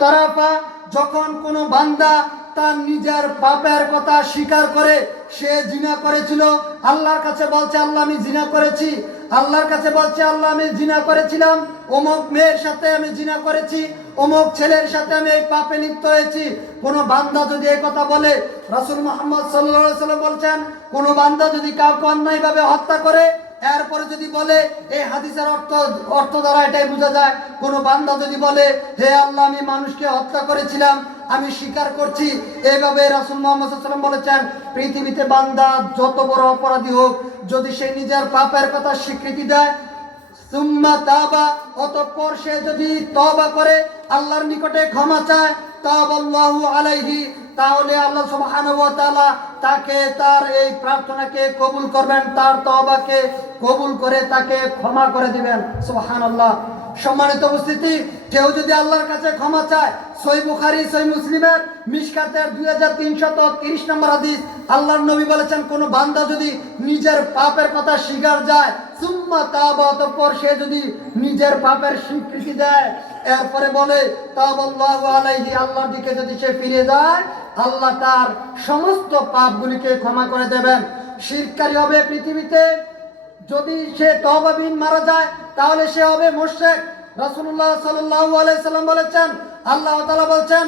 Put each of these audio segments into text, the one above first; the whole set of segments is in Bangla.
তারাফা, যখন কোনো বান্দা তার নিজের পাপের কথা স্বীকার করে, সে জিনা করেছিল, আল্লাহর কাছে বলছে আল্লাহ আমি জিনা করেছি, আল্লাহর কাছে বলছে আল্লাহ আমি জিনা করেছিলাম, অমুক মেয়ের সাথে আমি জিনা করেছি, অমুক ছেলের সাথে আমি এই পাপে লিপ্ত হয়েছি। কোনো বান্দা যদি এই কথা বলে, রাসূল মুহাম্মদ সাল্লাল্লাহু আলাইহি ওয়াসাল্লাম বলছেন, কোনো বান্দা যদি কাউকে অন্যায়ভাবে হত্যা করে, এরপরে যদি বলে, এই হাদিসের অর্থ দ্বারা এটাই বোঝা যায়, কোনো বান্দা যদি বলে হে আল্লাহ আমি মানুষকে হত্যা করেছিলাম, আমি স্বীকার করছি, এইভাবে রাসূল মুহাম্মদ সাল্লাল্লাহু আলাইহি ওয়াসাল্লাম বলেছেন, পৃথিবীতে বান্দা যত বড় অপরাধী হোক, যদি সে নিজের পাপের কথা স্বীকৃতি দেয়, সুম্মা তাবা, অতঃপর সে যদি তওবা করে আল্লাহর নিকটে ক্ষমা চায়, তাবাল্লাহু আলাইহি, তাহলে আল্লাহ সুবহানাহু ওয়া তাআলা তাকে তার এই প্রার্থনাকে কবুল করবেন, তার তওবাকে কবুল করে তাকে ক্ষমা করে দিবেন। সুবহানাল্লাহ। সম্মানিত উপস্থিতি, কেউ যদি আল্লাহর কাছে ক্ষমা চায়, সহিহ বুখারী সহিহ মুসলিমের মিশকাতের 2330 নম্বর হাদিস, আল্লাহর নবী বলেছেন, কোন বান্দা যদি নিজের পাপের কথা স্বীকার যায়, সুম্মা তাবা, অতঃপর সে যদি নিজের পাপের স্বীকৃতি দেয়, এরপরে বলে তাবাল্লাহু আলাইহি, আল্লাহর দিকে যদি সে ফিরে যায়, আল্লাহ তার সমস্ত পাপগুলিকে ক্ষমা করে দেবেন। শিরককারী হবে পৃথিবীতে, যদি সে তওবাবিহীন মারা যায় তাহলে সে হবে মুশরিক। রাসূলুল্লাহ সাল্লাল্লাহু আলাইহি সাল্লাম বলেছেন, আল্লাহ তাআলা বলেছেন,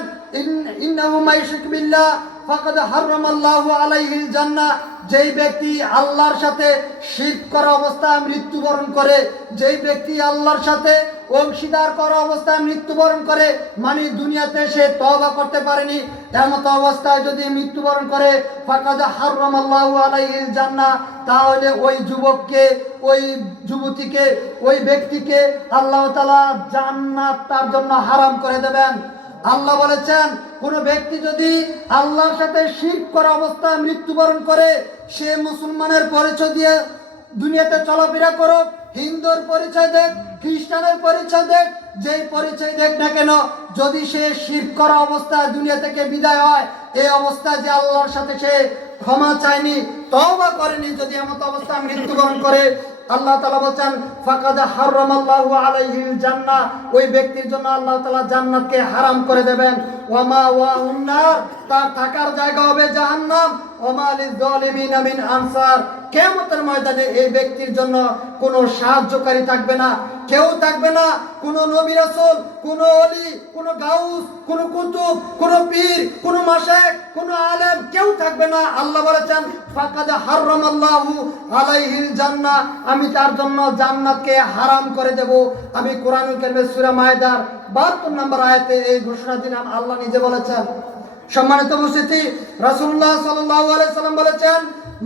ইন্নাহু মাইয়ুশরিক বিল্লাহ ফাকাদ হারামাল্লাহু আলাইহিল জান্নাহ, যেই ব্যক্তি আল্লাহর সাথে শিরক করা অবস্থায় মৃত্যুবরণ করে, যেই ব্যক্তি আল্লাহর সাথে অংশীদার করা অবস্থায় মৃত্যুবরণ করে, মানে দুনিয়াতে সে তওবা করতে পারেনি, এমত অবস্থায় যদি মৃত্যুবরণ করে, ফাকাদ হারামাল্লাহু আলাইহিল জান্নাহ, তাহলে ওই যুবককে, ওই যুবতীকে, ওই ব্যক্তিকে আল্লাহ তাআলা জান্নাত তার জন্য হারাম করে দেবেন। আল্লাহ বলেছেন, কোন ব্যক্তি যদি আল্লাহর সাথে শিরক করা অবস্থায় মৃত্যুবরণ করে, সে মুসলমানের পরিচয় দিয়ে দুনিয়াতে চলাফেরা করুক, হিন্দুর পরিচয় দেখ, খ্রিস্টানের পরিচয় দেখ, যেই পরিচয় দেখ না কেন, যদি সে শিরক করা অবস্থায় দুনিয়া থেকে বিদায় হয়, এই অবস্থায় যে আল্লাহর সাথে সে ক্ষমা চায়নি, তওবা করেনি, যদি এমত অবস্থায় মৃত্যুবরণ করে, আল্লাহ তাআলা বলেন ফাকাদ হারামাল্লাহু আলাইহিল জান্নাহ, ওই ব্যক্তির জন্য আল্লাহ তাআলা জান্নাতকে হারাম করে দেবেন। ওয়া মাওয়াহুন নার, তার থাকার জায়গা হবে জাহান্নাম। ওয়া মা লিয-যালিমিনা মিন আনসার, কিয়ামতের ময়দানে এই ব্যক্তির জন্য কোনো সাহায্যকারী থাকবে না, কেউ থাকবে না, কোনো নবী রাসূল, কোনো ওলি, কোনো গাউস, কোনো কুতুব, কোনো পীর, কোনো মাশায়েখ, কোনো আলেম, কেউ থাকবে না। আল্লাহ বলেছেন ফাকাদ হারামাল্লাহু আলাইহিল জান্নাহ, আমি তার জন্য জান্নাতকে হারাম করে দেব। আমি কোরআনুল কারীমের সূরা মায়েদার 72 নম্বর আয়াতে এই ঘোষণা দিলাম, আল্লাহ নিজে বলেছেন। সম্মানিত উপস্থিতি, রাসূলুল্লাহ সাল্লাল্লাহু আলাইহি সাল্লাম বলেছেন,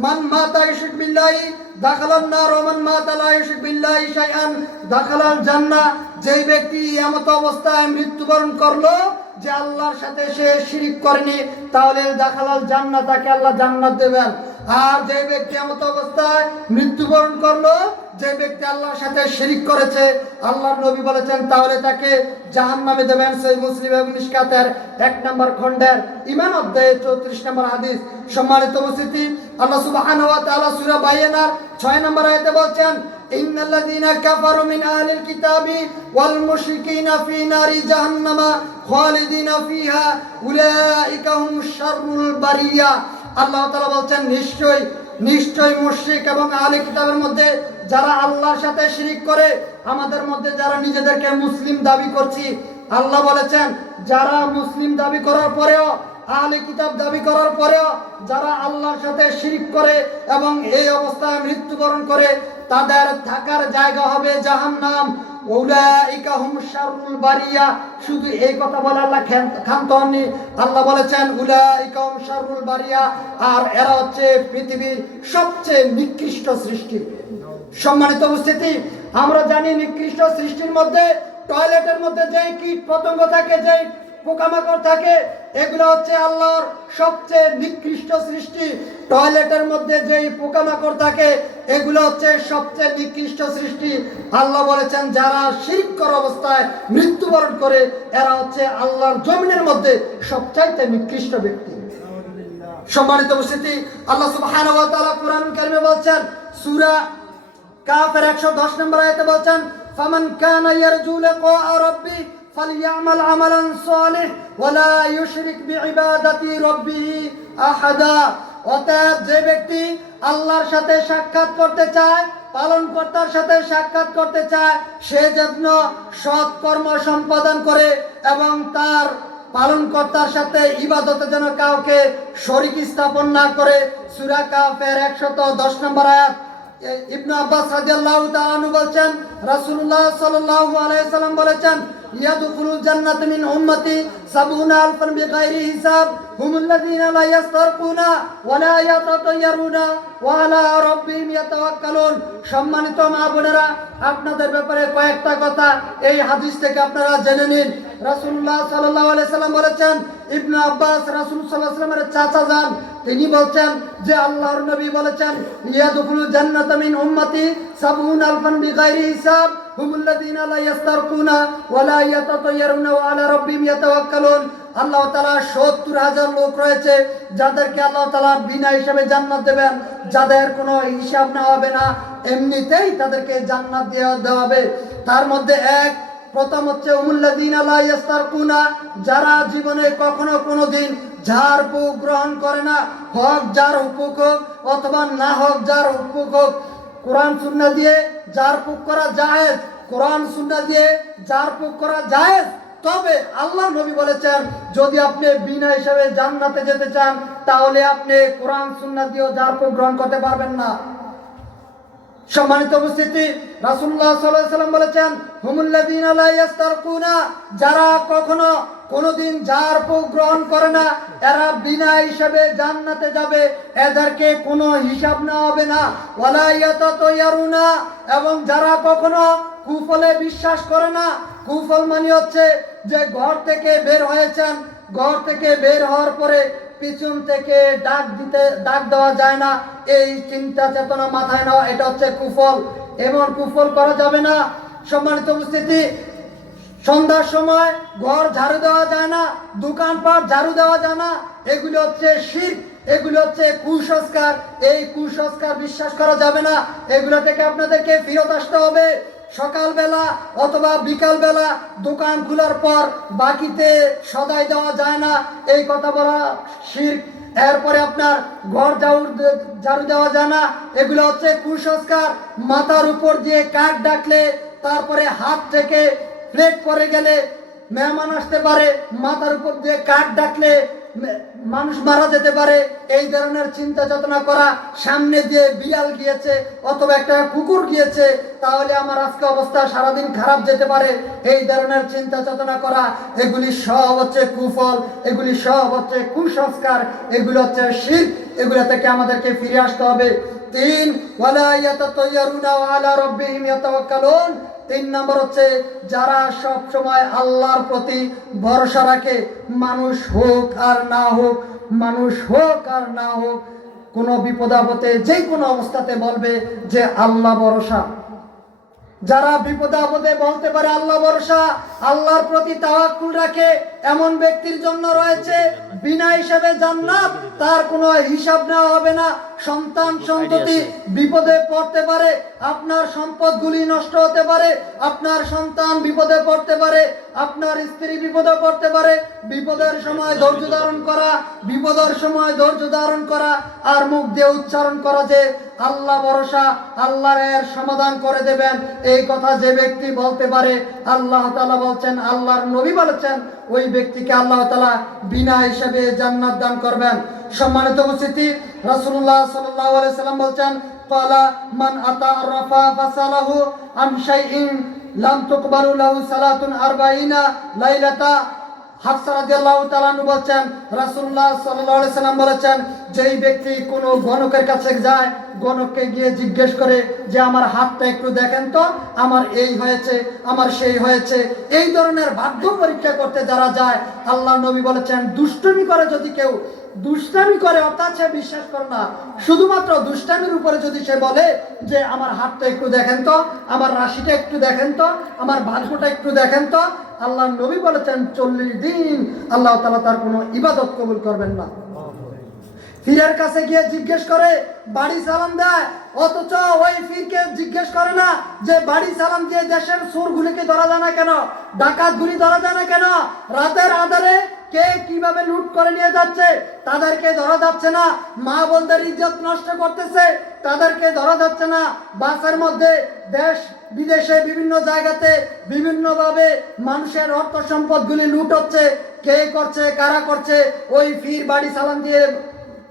মান মাতা ইউশরিক বিল্লাহি দাখালান নার ওয়া মান মাতা লা ইউশরিক বিল্লাহি শাইআন দাখালাল জান্নাহ, যেই ব্যক্তি এমত অবস্থায় মৃত্যুবরণ করলো যে আল্লাহর সাথে সে শিরক করেনি, তাহলে দাখালাল জান্নাহ, তাকে আল্লাহ জান্নাত দেবেন। আর যে ব্যক্তি এমত অবস্থায় মৃত্যুবরণ করলো, যে ব্যক্তি আল্লাহর সাথে শিরক করেছে, আল্লাহর নবী বলেছেন তাহলে তাকে জাহান্নামে দেবেন। সহিহ মুসলিম এবং মিশকাতের 1 নম্বর খণ্ডের ঈমান অধ্যায়ে 34 নম্বর হাদিস। সম্মানিত উপস্থিতি, আল্লাহ সুবহানাহু ওয়া তাআলা সূরা বাইয়ানার 6 নম্বর আয়াতে বলেছেন, ইন্নাল্লাযীনা কাফারু মিন আহলিল কিতাবি ওয়াল মুশরিকিনা ফি নারি জাহান্নামা খালিদিনা ফিহা উলাইকা হুমুশ শাররুল বারিয়া। আল্লাহ তাআলা বলেন, নিশ্চয় মুশরিক এবং আহলে কিতাবের মধ্যে যারা আল্লাহর সাথে শিরক করে, আমাদের মধ্যে যারা নিজেদেরকে মুসলিম দাবি করছি, আল্লাহ বলেছেন যারা মুসলিম দাবি করার পরেও, আহলে কিতাব দাবি করার পরেও যারা আল্লাহর সাথে শিরক করে এবং এই অবস্থায় মৃত্যুবরণ করে, তাদের থাকার জায়গা হবে জাহান্নাম। উলাইকা হুমুশ শাররুল বারিয়া, শুধু এই কথা বলে আল্লাহ ক্ষান্ত হননি, আল্লাহ বলেছেন উলাইকা হুমুশ শাররুল বারিয়া, আর এরা হচ্ছে পৃথিবীর সবচেয়ে নিকৃষ্ট সৃষ্টি। সম্মানিত উপস্থিতি, আমরা জানি নিকৃষ্ট সৃষ্টির মধ্যে টয়লেটের মধ্যে যে কীট পতঙ্গ থাকে, যে পোকামাকড় থাকে, এগুলো হচ্ছে আল্লাহর সবচেয়ে নিকৃষ্ট সৃষ্টি। টয়লেটের মধ্যে যেই পোকামাকড় থাকে, এগুলো হচ্ছে সবচেয়ে নিকৃষ্ট সৃষ্টি। আল্লাহ বলেছেন যারা শিরক করা অবস্থায় মৃত্যুবরণ করে, এরা হচ্ছে আল্লাহর জমিনের মধ্যে সবচাইতে নিকৃষ্ট ব্যক্তি। সম্মানিত উপস্থিতি, আল্লাহ সুবহানাহু ওয়া তাআলা কোরআনুল কারীমে বলেছেন, সূরা কাফের 110 নম্বর আয়াতে বলেছেন, ফামান কানা ইয়ারজু লিকা রাব্বি فليعمل عملا صالح ولا يشرك بعبادة ربه أحدا। অতএব যে ব্যক্তি আল্লাহর সাথে সাক্ষাৎ করতে চায়, পালনকর্তার সাথে সাক্ষাৎ করতে চায়, সে যেন সৎ কর্ম সম্পাদন করে এবং তার পালনকর্তার সাথে ইবাদতে যেন কাউকে শরীক স্থাপন না করে। সূরা কাফের 110 নম্বর আয়াত। ইবনে আব্বাস রাদিয়াল্লাহু তাআলা আনহু বলেন, রাসূলুল্লাহ সাল্লাল্লাহু আলাইহি সাল্লাম বলেছেন, ইয়াদখুলুল জান্নাতা মিন উম্মতি 70000 বিগাইরি হিসাব হুমুল্লাযীনা লা ইস্তারকুনা ওয়া লা ইয়াতাতায়্যারুনা ওয়া আলা রাব্বিহিম ইয়াতাওয়াক্কালুন। সম্মানিত মা বোনেরা, আপনাদের ব্যাপারে কয়েকটা কথা এই হাদিস থেকে আপনারা জেনে নিন। রাসূলুল্লাহ সাল্লাল্লাহু আলাইহি সাল্লাম বলেছেন, ইবনে আব্বাস রাসূল সাল্লাল্লাহু আলাইহি সাল্লামের চাচা যান, তিনি বলছেন যে আল্লাহর নবী বলেছেন, ইয়াদখুলুল জান্নাতা মিন উম্মতি 70000 বিগাইরি হিসাব হুমুল্লাযীনা লা ইস্তারকুনা ওয়া লা ইয়াতাতায়্যারুনা ওয়া আলা রাব্বিহিম ইয়াতাওয়াক্কালুন। আল্লাহ তাআলা ৭০,০০০ লোক রয়েছে যাদেরকে আল্লাহ তাআলা বিনা হিসাবে জান্নাত দেবেন, যাদের কোনো হিসাব না হবে না, এমনিতেই তাদেরকে জান্নাত দেওয়া হবে। তার মধ্যে প্রথম হচ্ছে হুমুল্লাযীনা লা ইস্তারকুনা, যারা জীবনে কখনো কোনোদিন ঝাড়ফুঁক গ্রহণ করে না, হক যার হুকুক হোক অথবা না হোক যার হুকুক হোক। কোরআন সুন্নাহ দিয়ে ঝাড়ফুঁক করা জায়েজ, কোরআন সুন্নাহ দিয়ে ঝাড়ফুঁক করা জায়েজ। তবে আল্লাহ নবী বলেছেন, যদি আপনি বিনা হিসাবে জান্নাতে যেতে চান তাহলে আপনি কোরআন সুন্নাহ দিয়ে ঝাড়ফুঁক গ্রহণ করতে পারবেন না। সম্মানিত উপস্থিতি, রাসূলুল্লাহ সাল্লাল্লাহু আলাইহি সাল্লাম বলেছেন, হুমুল্লাযীনা লা ইস্তারকুনা, যারা কখনো কোনোদিন ঝাড়ফুঁক গ্রহণ করে না, এরা বিনা হিসাবে জান্নাতে যাবে, এদেরকে কোনো হিসাব নেওয়া হবে না। ওয়ালা ইয়াতাতায়্যারুনা, এবং যারা কখনো কুফলে বিশ্বাস করে না। কুফল মানে হচ্ছে যে ঘর থেকে বের হয়েছেন, ঘর থেকে বের হওয়ার পরে পিছন থেকে ডাক দেওয়া যায় না, এই চিন্তা চেতনা মাথায় নেওয়া, এটা হচ্ছে কুফল। এমন কুফল করা যাবে না। সম্মানিত উপস্থিতি, সন্ধ্যার সময় ঘর ঝাড়ু দেওয়া যায় না, দোকানপাট ঝাড়ু দেওয়া যায় না, এগুলো হচ্ছে শিরক, এগুলো হচ্ছে কুসংস্কার। এই কুসংস্কার বিশ্বাস করা যাবে না, এগুলো থেকে আপনাদেরকে ফিরত আসতে হবে। সকালবেলা অথবা বিকালবেলা দোকান খোলার পর বাকিতে সদাই দেওয়া যায় না, এই কথা বলা শিরক। এরপরে আপনার ঘর ঝাড়ু দেওয়া যায় না, এগুলো হচ্ছে কুসংস্কার। মাথার উপর দিয়ে কাক ডাকলে, তারপরে হাত থেকে প্লেট পরে গেলে মেহমান আসতে পারে, মাথার উপর দিয়ে কাক ডাকলে মানুষ মারা যেতে পারে, এই ধরনের চিন্তা চেতনা করা। সামনে দিয়ে বিড়াল গিয়েছে অথবা একটা কুকুর গিয়েছে, তাহলে আমার আজকে অবস্থা সারাদিন খারাপ যেতে পারে, এই ধরনের চিন্তা চেতনা করা, এগুলি সব হচ্ছে কুফল, এগুলি সব হচ্ছে কুসংস্কার, এগুলো হচ্ছে শিরক। এগুলো থেকে আমাদেরকে ফিরে আসতে হবে। ৩, ওয়ালা ইয়াতাতায়্যারুনা ওয়া আলা রাব্বিহিম ইয়াতাওয়াক্কালুন। ৩ নম্বর হচ্ছে যারা সব সময় আল্লাহর প্রতি ভরসা রাখে, মানুষ হোক আর না হোক, মানুষ হোক আর না হোক, কোনো বিপদ আপদে যে কোনো অবস্থাতে বলবে যে আল্লাহ ভরসা। যারা বিপদে আপদে বলতে পারে আল্লাহ ভরসা, আল্লাহর প্রতি তাওয়াক্কুল রাখে, এমন ব্যক্তির জন্য রয়েছে বিনা হিসাবে জান্নাত, তার কোনো হিসাব নেওয়া হবে না। সন্তান সন্ততি বিপদে পড়তে পারে, আপনার সম্পদগুলি নষ্ট হতে পারে, আপনার সন্তান বিপদে পড়তে পারে, আপনার স্ত্রী বিপদে পড়তে পারে। বিপদের সময় ধৈর্য ধারণ করা, বিপদের সময় ধৈর্য ধারণ করা আর মুখ দিয়ে উচ্চারণ করা যে আল্লাহ ভরসা, আল্লাহ এর সমাধান করে দেবেন, এই কথা যে ব্যক্তি বলতে পারে, আল্লাহ তাআলা বলছেন, আল্লাহর নবী বলেছেন, ওই ব্যক্তিকে আল্লাহ তাআলা বিনা হিসাবে জান্নাত দান করবেন। সম্মানিত উপস্থিতি, রাসূলুল্লাহ সাল্লাল্লাহু আলাইহি সাল্লাম বলছেন, ক্বালা মান আতারাফা ফাসালাহু আন শাইইন লাম তুকবালু লাহু সালাতুন 40 লাইলাতা। হাফসা রাদিয়াল্লাহু তাআলা বলছেন, রাসূলুল্লাহ সাল্লাল্লাহু আলাইহি সাল্লাম বলেছেন, যেই ব্যক্তি কোনো গণকের কাছে যায়, গণককে গিয়ে জিজ্ঞেস করে যে আমার হাতটা একটু দেখেন তো, আমার এই হয়েছে, আমার সেই হয়েছে, এই ধরনের ভাগ্য পরীক্ষা করতে যারা যায়, আল্লাহ নবী বলেছেন, দুষ্টুমি করে যদি কেউ, দুষ্টামি করে অর্থাৎ সে বিশ্বাস করে না, শুধুমাত্র দুষ্টামির উপরে যদি সে বলে যে আমার হাতটা একটু দেখেন তো, আমার রাশিটা একটু দেখেন তো, আমার ভাগ্যটা একটু দেখেন তো, আল্লাহ নবী বলেছেন 40 দিন আল্লাহ তাআলা তার কোনো ইবাদত কবুল করবেন না। পীরের কাছে গিয়ে জিজ্ঞেস করে, বাড়ি সালাম দেয়, অথচ ওই পীরকে জিজ্ঞেস করে না যে বাড়ি সালাম দিয়ে দেশের চোরগুলিকে ধরা যায় না কেন, ডাকাতগুলি ধরা যায় না কেন, রাতের আধারে কে কিভাবে লুট করে নিয়ে যাচ্ছে তাদেরকে ধরা যাচ্ছে না, মা বোনদের ইজ্জত নষ্ট করতেছে তাদেরকে ধরা যাচ্ছে না, বাসের মধ্যে দেশ বিদেশে বিভিন্ন জায়গাতে বিভিন্নভাবে মানুষের অর্থ সম্পদগুলি লুট হচ্ছে, কে করছে কারা করছে ওই পীর বাড়ি সালাম দিয়ে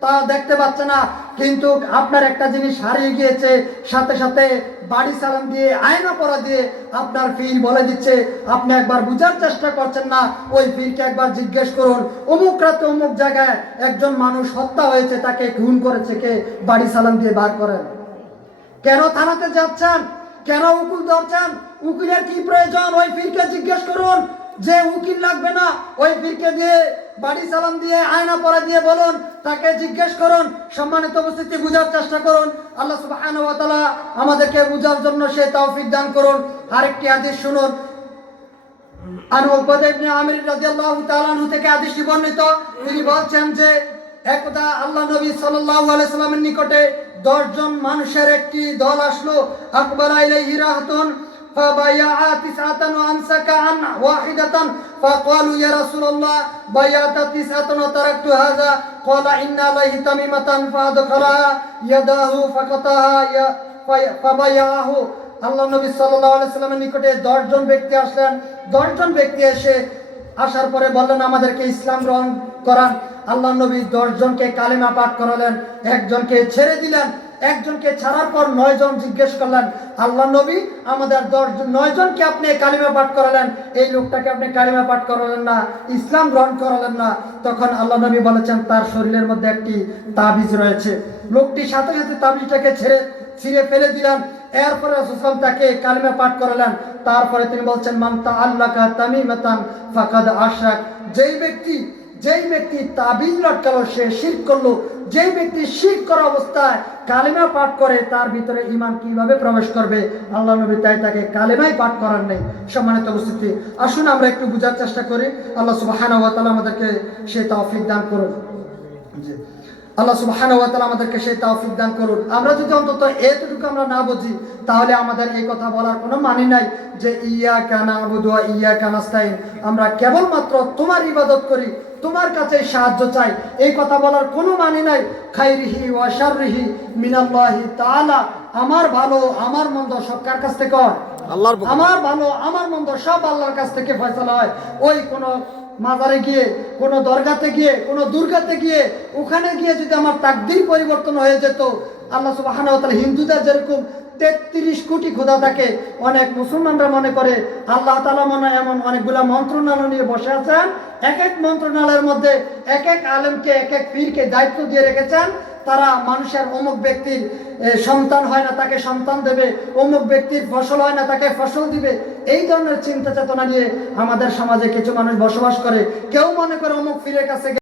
তা দেখতে পাচ্ছে না। কিন্তু আপনার একটা জিনিস হারিয়ে গিয়েছে, সাথে সাথে বাড়ি সালাম দিয়ে আয়না পরা দিয়ে আপনার পীর বলে দিচ্ছে। আপনি একবার বুঝার চেষ্টা করছেন না, ওই পীরকে একবার জিজ্ঞেস করুন অমুক রাতে অমুক জায়গায় একজন মানুষ হত্যা হয়েছে, তাকে খুন করেছে কে, বাড়ি সালাম দিয়ে বার করেন। কেন থানাতে যাচ্ছেন, কেন উকিল ধরছেন, উকিলের কি প্রয়োজন, ওই পীরকে জিজ্ঞেস করুন। যে উকিল লাগবে না, ওই পীরকে দিয়ে বাড়ি সালাম দিয়ে আয়না পরা দিয়ে বলুন, তাকে জিজ্ঞেস করুন। সম্মানিত উপস্থিতি, বুঝার চেষ্টা করুন। আল্লাহ সুবহানাহু ওয়া তাআলা আমাদেরকে বুঝার জন্য সে তৌফিক দান করুন। আরেকটি হাদিস শুনুন। আন উকবাহ ইবনে আমির রাদিয়াল্লাহু তাআলা আনহু থেকে হাদিসটি বর্ণিত। তিনি বলছেন যে একদা আল্লাহ নবী সাল্লাল্লাহু আলাইহি সাল্লামের নিকটে 10 জন মানুষের একটি দল আসলো। আকবালা ইলাইহি রাহতুন فبايع 9 وامسك عن واحدة فقالوا يا رسول الله بايعت 9 وتركت هذا قال إن عليه تميمة فأدخلها يده فقطعها فبايعه। আল্লাহ নবী সাল্লাল্লাহু আলাইহি সাল্লামের নিকটে 10 জন ব্যক্তি আসলেন। 10 জন ব্যক্তি আসার পরে বললেন আমাদেরকে ইসলাম গ্রহণ করান। আল্লাহ নবী 10 জনকে কালেমা পাঠ করালেন, একজনকে ছেড়ে দিলেন। একজনকে ছাড়ার পর 9 জন জিজ্ঞেস করলেন, আল্লাহ নবী আমাদের 9 জনকে আপনি কালিমা পাঠ করালেন, এই লোকটাকে আপনি কালিমা পাঠ করালেন না, ইসলাম গ্রহণ করালেন না। তখন আল্লাহ নবী বলেছেন তার শরীরের মধ্যে একটি তাবিজ রয়েছে। লোকটি সাথে সাথে তাবিজটাকে ছিঁড়ে ফেলে দিলেন। এরপরে রাসূল তাকে কালিমা পাঠ করালেন। তারপরে তিনি বলছেন মান তাআল্লাকা তামিমাতান ফাকাদ আশরাক। যেই ব্যক্তি তাবিজ লটকালো সে শিরক করলো। যেই ব্যক্তি শিরক করা অবস্থায় কালিমা পাঠ করে তার ভিতরে ঈমান কিভাবে প্রবেশ করবে? আল্লাহ নবী তাই তাকে কালিমাই পাঠ করার নেই। সম্মানিত উপস্থিতি, আসুন আমরা একটু বুঝার চেষ্টা করি। আল্লাহ সুবহানাহু ওয়া তাআলা আমাদেরকে সেই তৌফিক দান করুন। আল্লাহ সুবহানাহু ওয়া তাআলা আমাদেরকে সেই তৌফিক দান করুন। আমরা যদি অন্তত এতটুকু আমরা না বুঝি তাহলে আমাদের এই কথা বলার কোনো মানে নাই যে ইয়্যাকা না'বুদু ওয়া ইয়্যাকা নাস্তাইন, আমরা কেবলমাত্র তোমার ইবাদত করি, তোমার কাছে সাহায্য চাই, এই কথা বলার কোনো মানে নাই। খাইরিহি ওয়া শাররিহি মিনাল্লাহি তাআলা। আমার ভালো আমার মন্দ সব কার কাছ থেকে হয়? আল্লাহর। আমার ভালো আমার মন্দ সব আল্লাহর কাছ থেকে ফয়সালা হয়। ওই কোনো মাজারে গিয়ে, কোনো দরগাতে গিয়ে, কোনো দুর্গাতে গিয়ে, ওখানে গিয়ে যদি আমার তাকদীর পরিবর্তন হয়ে যেত, আল্লাহ সুবহানাহু ওয়া তাআলা হিন্দুদের যেরকম 33 কোটি খোদা থাকে, অনেক মুসলমানরা মনে করে আল্লাহ তাআলা মনে হয় এমন অনেকগুলা মন্ত্রণালয় নিয়ে বসে আছেন, এক এক মন্ত্রণালয়ের মধ্যে এক এক আলেমকে এক এক পীরকে দায়িত্ব দিয়ে রেখেছেন। তারা মানুষের অমুক ব্যক্তির সন্তান হয় না তাকে সন্তান দেবে, অমুক ব্যক্তির ফসল হয় না তাকে ফসল দিবে। এই ধরনের চিন্তা চেতনা নিয়ে আমাদের সমাজে কিছু মানুষ বসবাস করে। কেউ মনে করে অমুক পীরের কাছে